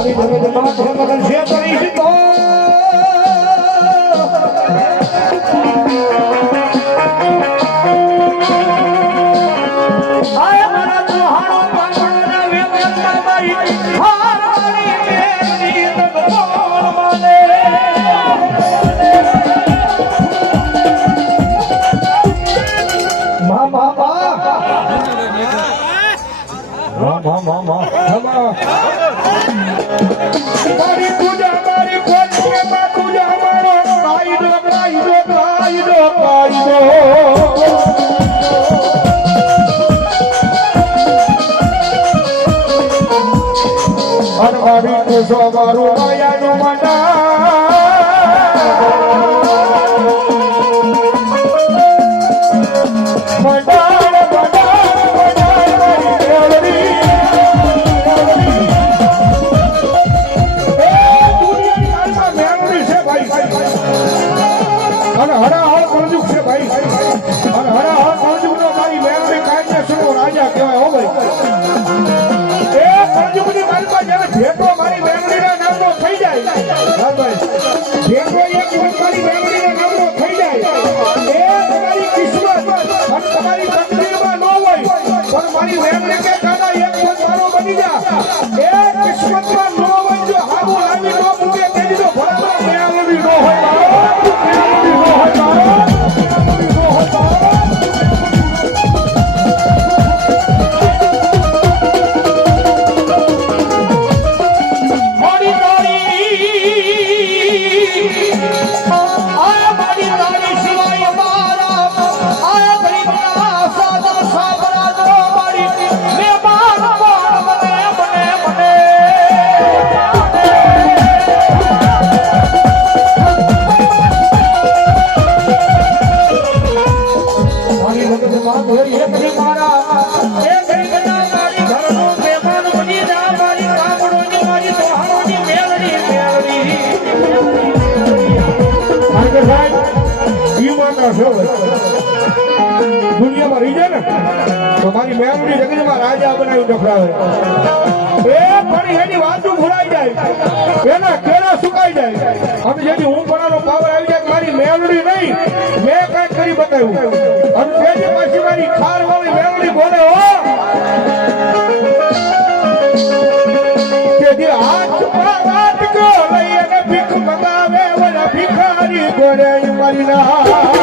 મારી જગતમાં ધર્મ છે કરીશ તો આય મારા દોહાણો પામણના વેમનમાં મારી હારાની મેરી ભગવાન માને મારી પૂજા મારી કોચે માં પૂજા મારો કાયદો અનવારી કેસો મારું માયાનું મના દુનિયામાં રહી જાય ને તો મારી મેમરી જગતમાં રાજા બનાવી ડફરાવે એ પણ એની વાતો ભૂલાઈ જાય એના કેરા સુકાઈ જાય અને જેથી હું પણાનો પાવર આવી જાય મારી મેમરી નહીં મેં કઈક કરી બતાવ્યું અને તેની પછી મારી ખાર વાળી મેમરી બોલે હો કે જે હાથ પાટ કો લઈ અને ભીખ મંગાવે ઓલા ભિખારી ગોરે મારી ના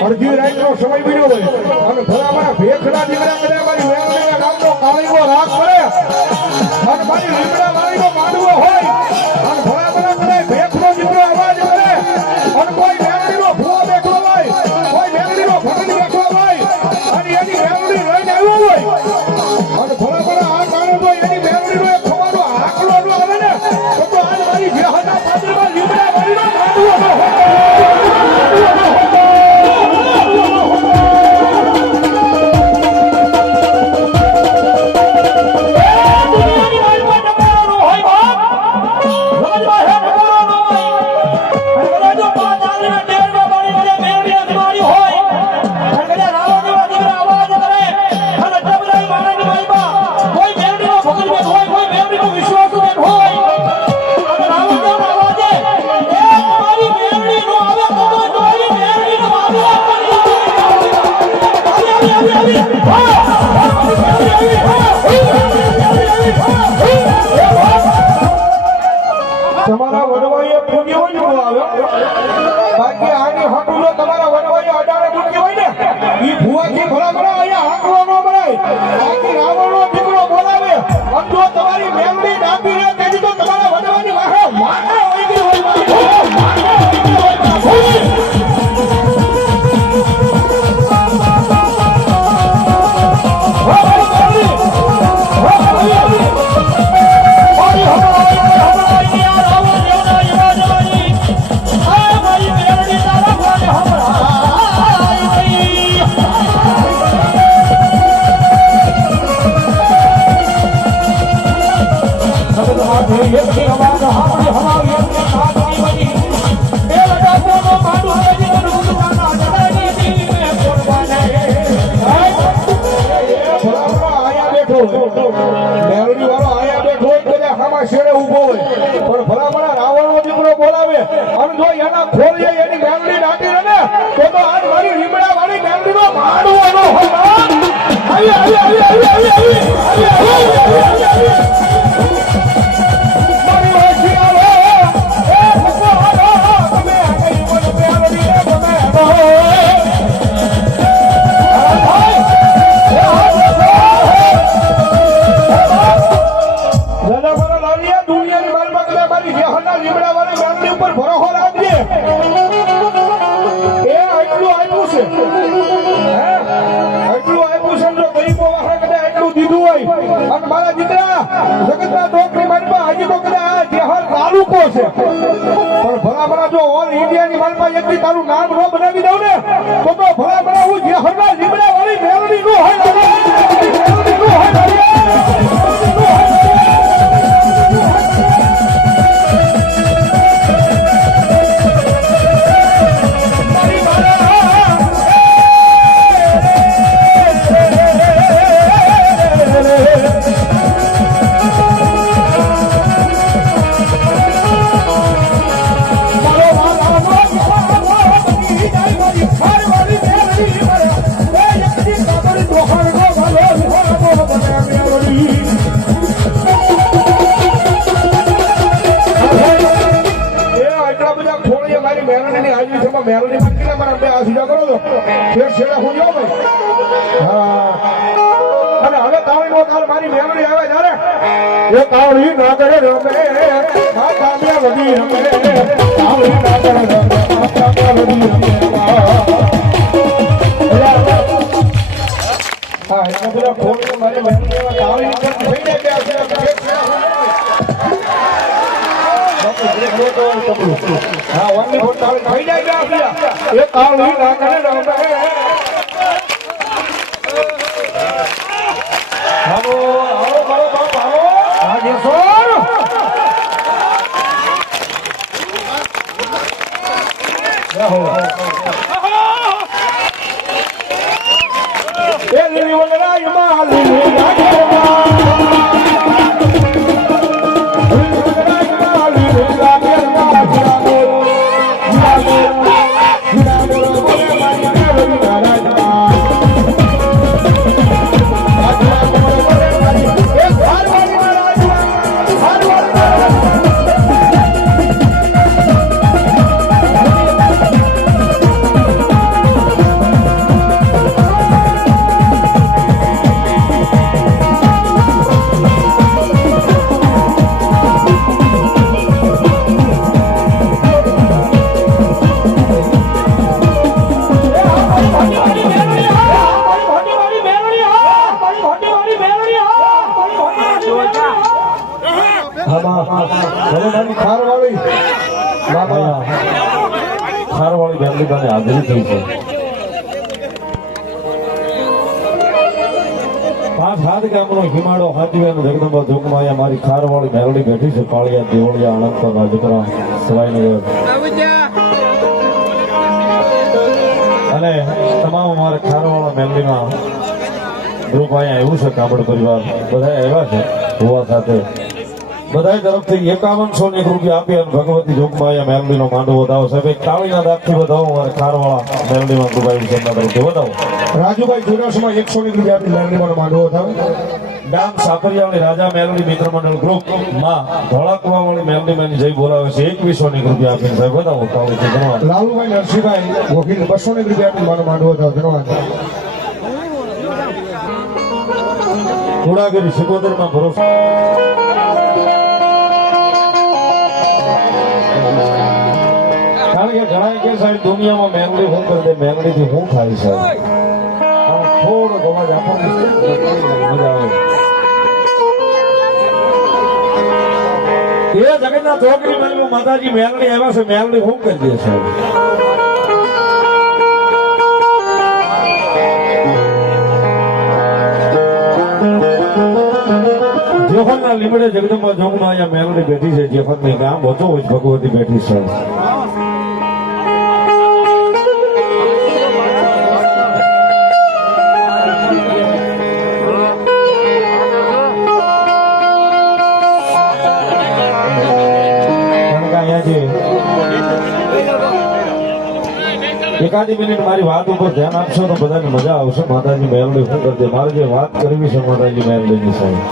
અડધી રાતનો સમય બીજો હોય અને ભલા મારા ભેખના દીકરા બધા મારી વેલડીના નામનો કાળીઓ રાગ કરે અને મારી લીમડા મારીનો માંડવો હોય અને ભલા બધા બધા ભેખનો દીકરો અવાજ કરે અને કોઈ વેલડીનો ભૂવો બેઠો હોય કોઈ વેલડીનો ભગડી બેઠો હોય અને એની વેલડી લઈને આવ્યો હોય અને ભલા બધા આ કારણે તો એની વેલડીનો એક ખવાનો આંકડો ન આવે ને તો આજ મારી જેહના પાદરમાં લીમડા મારીનો માંડવો ન હોય તમારા વડવાઈએ પુણ્ય આવ્યો આવે અને જો એના ખોલીએ એની મેમરી નાખી દે ને તો આજ મારી લીમડા વાળી મેમરી નો માડવાનો હોય આવી આવી આવી આવી આવી આવી આવી આવી મારી ઓછી આવો એ ભગવાન તમે આઈ મને મેમરી તમે લીમડા વાળી મેમરી ઉપર ભરોસો રાખજે એ આટલું આપ્યું છે આટલું આપ્યું છે જો ગરીબો વાહે કદાચ આટલું દીધું હોય અને મારા દીકરા જગતના ડોકરી માલમાં હજી તો કદાચ જેહર તાલુકો છે પણ ભલા જો ઓલ ઇન્ડિયાની માલમાં એકથી તારું નામ ન બનાવી દઉં ને તો ભલા હું જેહરના લીમડા વાળી મેમરી નું હોય મેમરી નું હોય મેલડી મંદિર માં બે આ સુજા કરો તો ફેર છેડા હું જાવ ભાઈ હા અને હવે તાળી નો તાર મારી મેલડી આવે જ્યારે એ તાળી ના કરે રમે મા કામ્યા વધી રમે તાળી ના કરે રમે મા કામ્યા વધી રમે હા એટલે પેલા ફોન મારી મેલડી માં તાળી ઉપર થઈ જાય કે હા ઓનલી ફોર તાળી થઈ જાય કે એ તાળી ના કરે રમે હાલો આવો મારો બાપ આવો આજે સોર એ લીલી વનરાય માં લીલી રાગેમાં ખારવાળી બેનલીબાની હાજરી થઈ છે 5 ગામનો હિમાડો હાથીવાનો જગદંબા જોગમાં મારી ખારવાળી મેલડી બેઠી છે પાળિયા દેવળિયા અનંત રાજપુરા સવાઈનગર અને તમામ અમારા ખારવાળા મેલડીમાં ગ્રુપ અહીંયા આવ્યું છે કાબડ પરિવાર બધા આવ્યા છે હોવા સાથે બધા તરફથી 5100 ની રૂપિયા આપી અને ભગવતી જોગમાયા મેલડીનો માંડવો વધાવો સાહેબ એક તાળીના દાખથી વધાવો અમારે ખારવાળા મેલડીમાં દુબાઈ છે એમના તરફથી વધાવો રાજુભાઈ જોડાસમાં 100 ની રૂપિયા આપી મેલડીમાં માંડવો વધાવો ગામ સાપરિયાવાળી રાજા મેલડી મિત્ર મંડળ ગ્રુપ માં ધોળાકુવાવાળી મેલડીમાં જય બોલાવે છે 2100 ની રૂપિયા આપીને સાહેબ વધાવો તાળીથી ધન્યવાદ લાલુભાઈ નરસિંહભાઈ વકીલ 200 ની રૂપિયા આપી મારો માંડવો વધાવો ધન્યવાદ થોડાગીરી સિકોતરમાં ભરોસો કારણ કે ઘણા કે સાહેબ દુનિયામાં મેમરી હું કરી દે મેમરી થી હું ખાઈ સાહેબ થોડો અવાજ આપણને મજા આવે એ જગતના છોકરી મેલમાં માતાજી મેલડી આવ્યા છે મેલડી હું કરી દે સાહેબ જેફરના લીમડે જગદંબા જોગમાં અહીંયા મેલડી બેઠી છે જેફરની ગામ બચો હોય ભગવતી બેઠી છે અહીંયા જે એકાદી મિનિટ મારી વાત ઉપર ધ્યાન આપશો તો બધાને મજા આવશે. માતાજી મેલડી શું કરજે, મારે જે વાત કરવી છે માતાજી મેલડીની સાહેબ.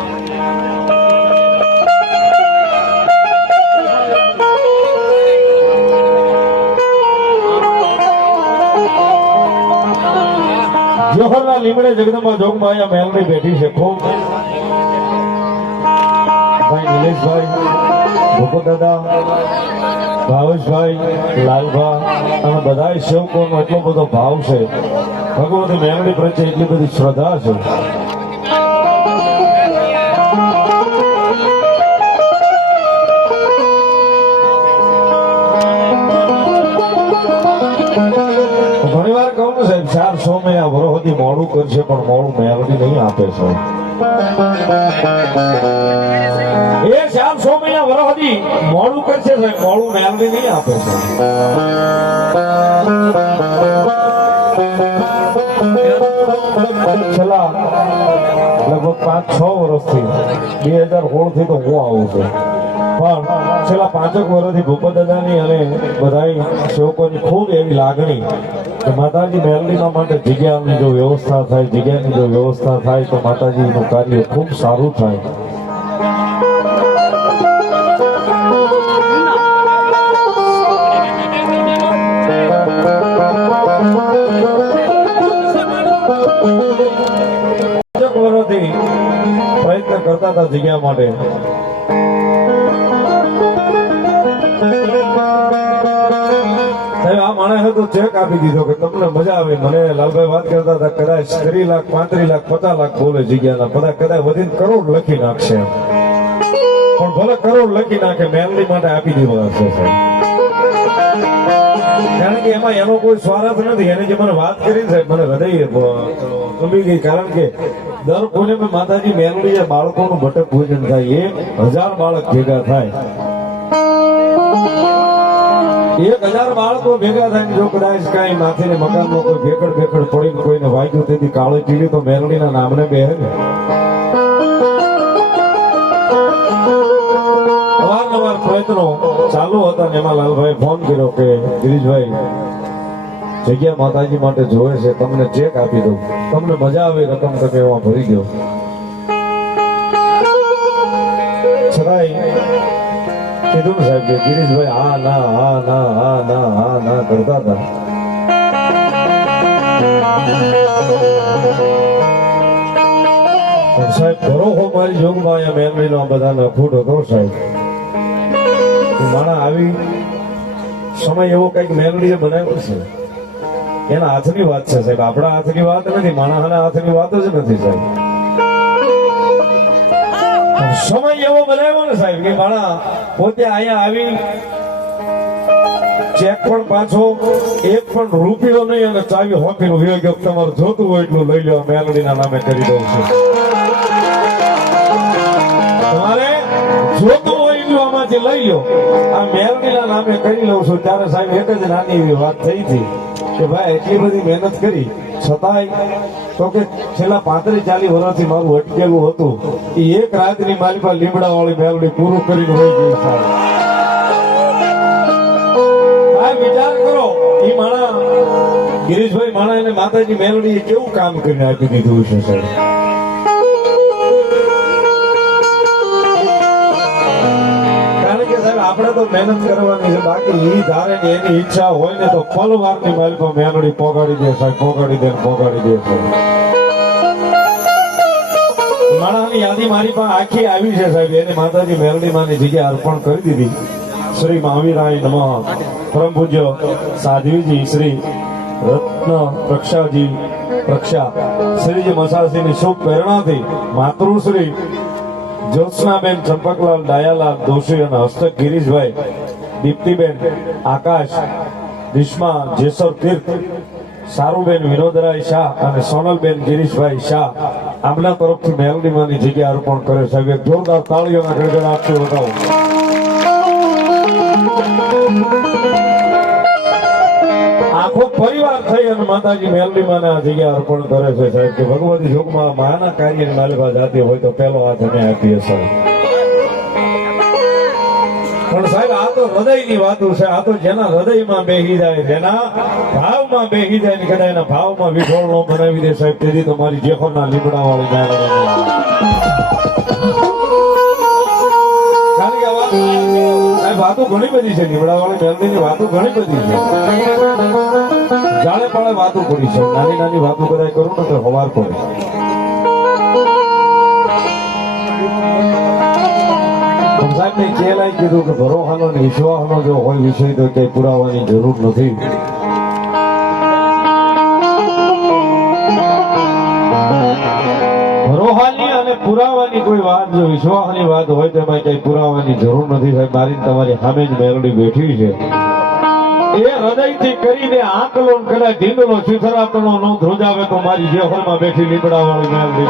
જોહરના લીમડે જગદંબા જોગમાં અહીંયા મેલડી બેઠી છે. ખૂબ ભાઈ નિલેશભાઈ, ભૂપત દાદા, ભાવેશભાઈ, લાલભા અને બધા સેવકોનો એટલો બધો ભાવ છે. ભગવતી મેલડી પ્રત્યે એટલી બધી શ્રદ્ધા છે. ઘણી વાર કહું ને સાહેબ, 400 મહિના વરોહદી મોડું કરશે પણ મોડું મેલડી નહીં આપે છે. એ 400 મહિના વરોહદી મોડું કરશે સાહેબ, મોડું મેલડી નહીં આપે છે. છેલ્લા લગભગ 5-6 વર્ષથી 2016 થી તો હું આવું છું, પણ છેલ્લા 5 વર્ષથી ભૂપત દાદાની અને બધા સેવકોની ખૂબ એવી લાગણી કે માતાજી મેલડીના માટે જગ્યાની જો વ્યવસ્થા થાય, જગ્યાની જો વ્યવસ્થા થાય તો માતાજીનું કાર્ય ખૂબ સારું થાય. પ્રયત્ન કરતા હતા જગ્યા માટે. આ માણસે તો ચેક આપી દીધો કે તમને મજા આવે. મને લાલભાઈ વાત કરતા હતા કદાચ 30 લાખ, 35 લાખ, 50 લાખ બોલે જગ્યાના, બધા કદાચ વધીને કરોડ લખી નાખશે, પણ ભલે કરોડ લખી નાખે મેલડી માટે આપી દેવા હશે સાહેબ. કારણ કે એમાં એનો કોઈ સ્વાર્થ નથી. એને જે મને વાત કરી સાહેબ મને હૃદય ગમી ગઈ. કારણ કે દર પૂનમે માતાજી મેલડી બાળકોનું બટક ભોજન થાય, 1000 બાળક ભેગા થાય. 1000 બાળકો ભેગા થાય જો કદાચ કઈ માથે મકાન નો કોઈ ભેકડ પડીને કોઈને વાગ્યું તેથી કાળી પીડી તો મેલડીના નામને બેહે ને. અવારનવાર પ્રયત્નો ચાલુ હતા ને એમાં લાલભાઈ ફોન કર્યો કે ગિરીશભાઈ જગ્યા માતાજી માટે જોવે છે, તમને ચેક આપી દઉં, તમને મજા આવે રકમ તમે એમાં ભરી દો. છતાંય કીધું ને સાહેબ કે ગિરીશભાઈ હા ના હા ના હા ના હા ના કરતા હતા. સાહેબ ભરોહો મારી જોગમાં અહીંયા મેલડીનો આ બધાનો અખૂટ હતો સાહેબ. માણા આવી સમય એવો કઈક મેલડીએ બનાવ્યો છે, એના હાથની વાત છે સાહેબ, આપણા હાથની વાત નથી, માણસના હાથની વાત જ નથી સાહેબ. સમય એવો બનાવ્યો ને સાહેબ કે માણા પોતે અહીંયા આવી ચેક પણ પાછો એક પણ રૂપિયો નહીં અને ચાવી હોપીનું વિયોગ તમારે જોતું હોય એટલું લઈ લો, મેલડીના નામે કરી દઉં છું. તમારે જોતું હોય એટલું આમાંથી લઈ લો, આ મેલડીના નામે કરી લઉં છું. ત્યારે સાહેબ એક જ નાની એવી વાત થઈ હતી કે ભાઈ એટલી બધી મહેનત કરી છતાંય તો કે છેલ્લા 35-40 વર્ષથી મારું અટકેલું હતું એ એક રાતની મારી પાસે લીમડા વાળી મેલડી પૂરું કરીને હોય ગઈ સાહેબ. વિચાર કરો એ માણા ગિરીશભાઈ માણા એને માતાજી મેલડી કેવું કામ કરીને આપી દીધું છે સાહેબ. કારણ કે સાહેબ આપણે તો મહેનત કરવાની છે, બાકી એ ધારે ને એની ઈચ્છા હોય ને તો પલવારની માલિકો મેલડી પોગાડી દે સાહેબ, પોગાડી દે સાહેબ. માણાની યાદી મારી પાસે આખી આવી છે સાહેબ. એને માતાજી મેલડી માની જગ્યા અર્પણ કરી દીધી. શ્રી મહાવીરાય નમઃ. પરમ પૂજ્ય સાધ્વીજી શ્રી રત્ન પ્રક્ષા શ્રીજી મસાસીની શુભ પ્રેરણાથી માતૃશ્રી જ્યોત્સનાબેન ચંપકલાલ ડાયાલાલ દોશી અને હસ્તક ગિરીશભાઈ, દીપ્તિબેન આકાશ, દિશ્મા જેસર તીર્થ, સારુબેન વિનોદરાય શાહ અને સોનલબેન ગિરીશભાઈ શાહ આમના તરફથી મેલડીમાંની જગ્યા અર્પણ કરે સાહેબ. એક જોરદાર તાળીઓના ગડગડાટથી બતાવો. આખો પરિવાર થઈ અને માતાજી મેલડીમાં આ જગ્યા અર્પણ કરે છે સાહેબ કે ભગવતી જોગમાં માના કાર્યની માલિકા જાતી હોય તો પહેલો હાથ અમે આપીએ સાહેબ. પણ સાહેબ આ તો હૃદયની વાતો છે. આ તો જેના હૃદયમાં બેહી જાય, જેના ભાવમાં બેહી જાય ને કદાચ એના ભાવમાં વિઠોળ નો બનાવી દે સાહેબ, તેથી તમારી જેખોરના લીમડા વાળી કારણ કે આ વાતો ઘણી બધી છે. લીમડા વાળી મેલડીની વાતો ઘણી બધી છે. જાણે પાડે વાતો કરી છે. નાની નાની વાતો કદાચ કરું ને તો હવાર પડે. સાહેબ ને કેલાય કીધું કે ભરોહાનો ને વિશ્વાસનો જો હોય વિષય તો કઈ પુરાવાની જરૂર નથી. ભરોહાની અને પુરાવાની કોઈ વાત જો વિશ્વાસની વાત હોય તો એમાં કઈ પુરાવાની જરૂર નથી. સાહેબ મારી તમારી સામે જ મેલડી બેઠી છે. એ હૃદયથી કરીને આંકલો કદાચ ઢીંગલો શીતળાતણો ન ધ્રુજાવે તો મારી જે હોલમાં બેઠી લીમડા વાળી મેલડી